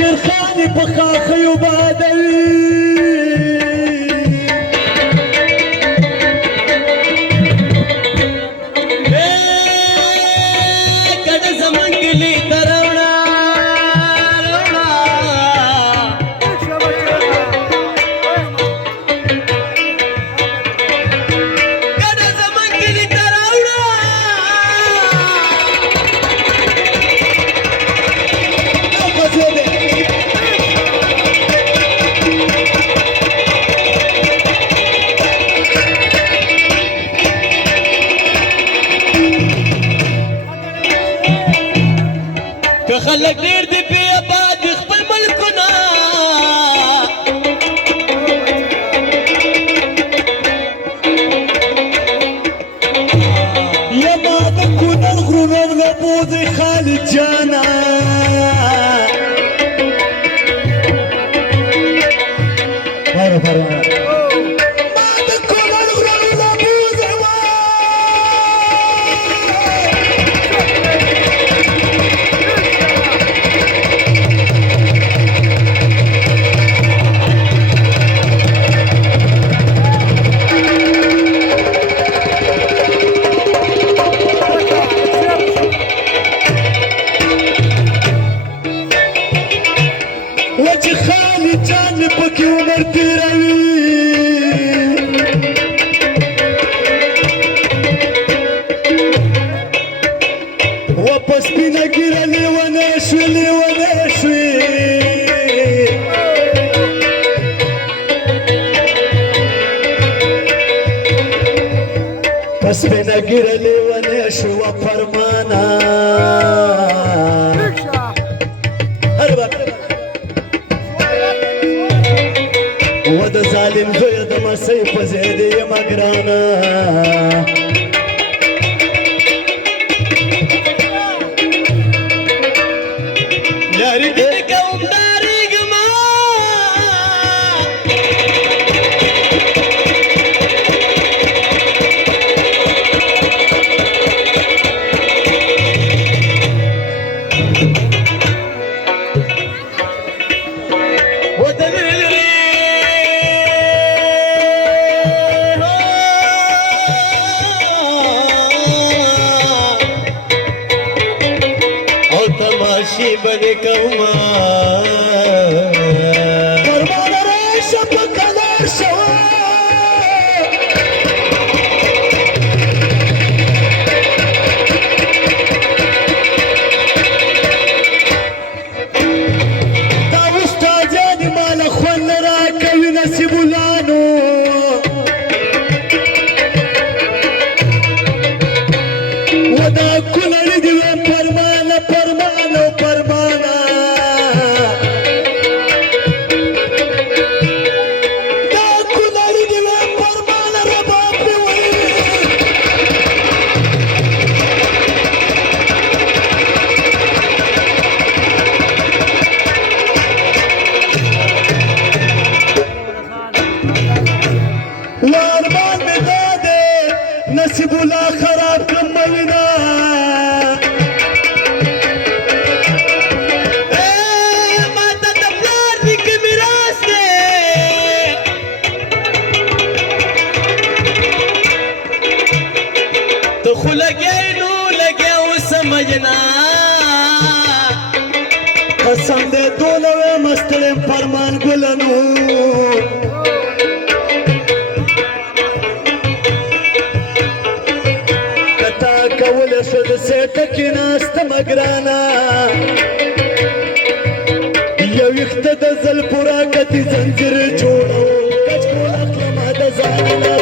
شیرخانی په خاخیو بادوي خلک ډېر دي بې آباد د خپل ملکونه یما د کونړ غرونه لبوځي خالد جانا وجه خالد جان پکې عمر تیروي واپس سپینه ږیره لیونی شوې لیونی شوې په سپینه ږیره لیونی شوه فرمانه و د ظالم زویه د مسۍ په ځای دې یمه ګرانه لارې دې کوم ډارېږمه تماشی بنی کوما فرمان ریشه په کلر شوه دا اوس تاجانې ماله خوند نه راکوي نصیب اللهانو و دا کونړي دې وې فرمانه فرمانه فرمانه دا کونړي دې وې فرمانه رباب دې وې وارمان مې دا دی نصیب الله خراب کړم موینه تو خو لګیا نو لګیا وسمجنا قسم دې دوله وې مستړم فرمان ګلنو کتا کوله شو د سیټه کې ناسته مګرانه یو وخته د زل پورا کتی زنجیر جوړو کچ کوله کلمه د ځانه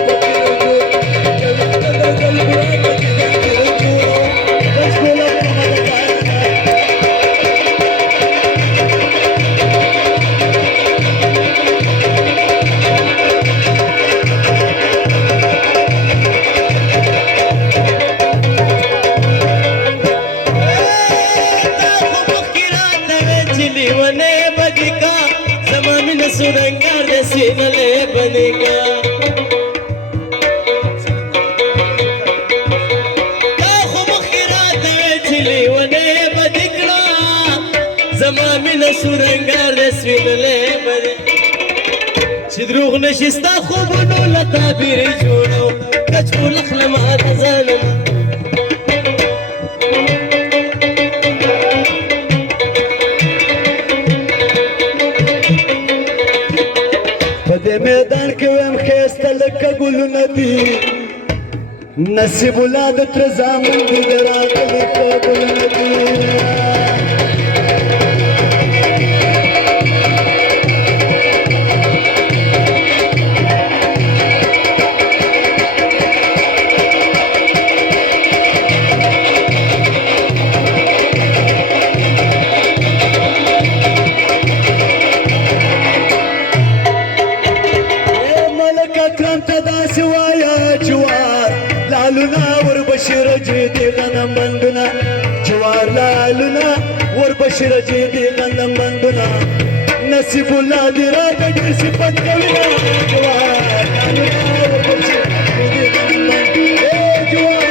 सुरंगार दे सीनले बनेगा زما مینه سورنګار د سپینلې بنې چې دروغ نشي ستا خوبونو له تعبیر جوړو کچکول خلما د ځانمه په دې میدان کې ویم ښایسته لکه ګلونه دي نصیب الله د تر زامن دي د راغلي په ګلونه دي وربشر جدي غنم بندنا جوار لالنا وربشر جدي غنم بندنا نصيب الله دي راته ډېر صفت کوي جوار لالنا وربشر جدي غنم بندنا جوار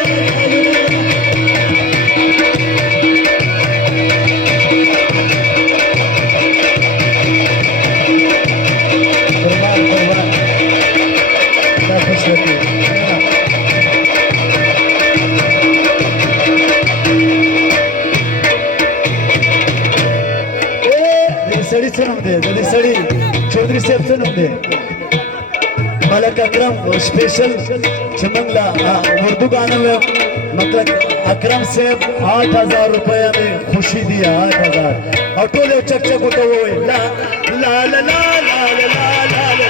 قربان دا خوشحالي سړی څه نوم دی د دې سړي چودھري صاحب څه نوم دی ملک اکرم स्पेशल چې موږ لا اردو गाना में मतलब اکرم صاحب 8000 रुपए में खुशी दिया 8000 और टोले चक चक उठो हुए ला ला ला ला ला ला ला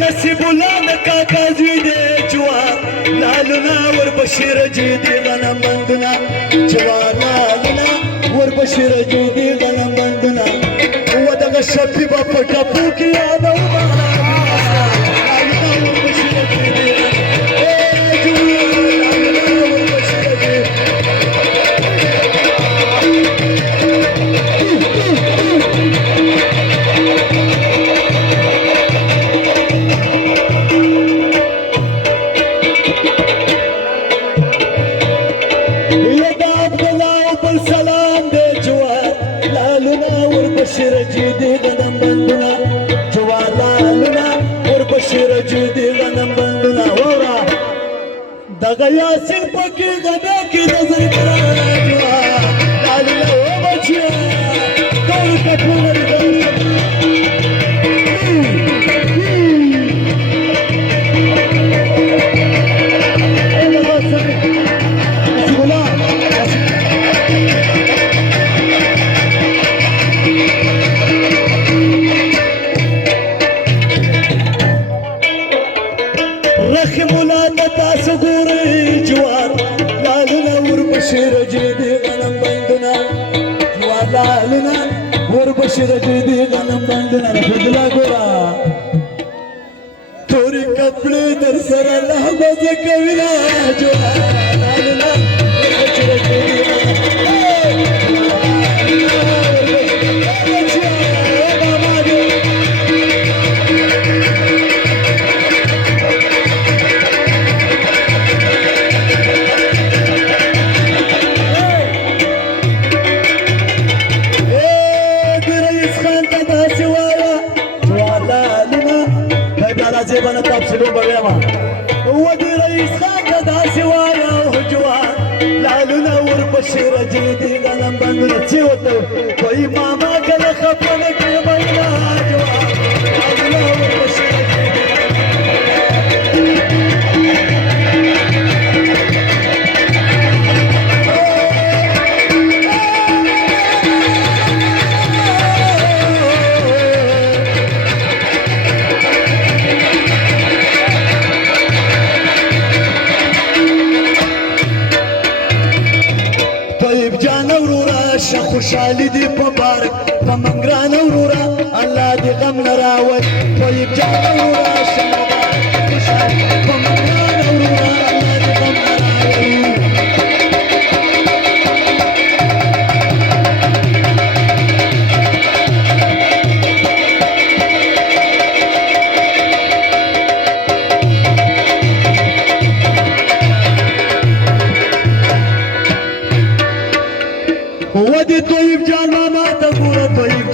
نصیب الله د کاکا زوی دی جوار لالنا وربشر جدي غنم بندنا جوار لالنا وربشر جدي غنم بندنا ودغه شپې په ټپو کې یادو لالنا وربشر جدي وربشر جدي غنم بندنا جوار لالنا وربشر جدي غنم بندنا ورا دغه یاسین پکې غدا کې نظر کرا جوار لالنا و بچیا ټول کټونه وربشر جدي غنم بندنا بدلا ګورا توري کپڑے در سره لحظه کوي جوار لالنا وربشر جدي زبانه تفصيلو بويما ودي رئيس خان دا سوايا وجوان لالنا وربشر جدي غنم بندنا تشوتو کوئی ماما کله خپل کې بينا جوان لالنا وربشر خوشحالي دي مبارك فمنگران ورورا الله دي غم نراوت طيب جان ورورا خوشحالي فمنگران ورورا الله دي غم نراوت ودي طيب جان ماما تقول طيب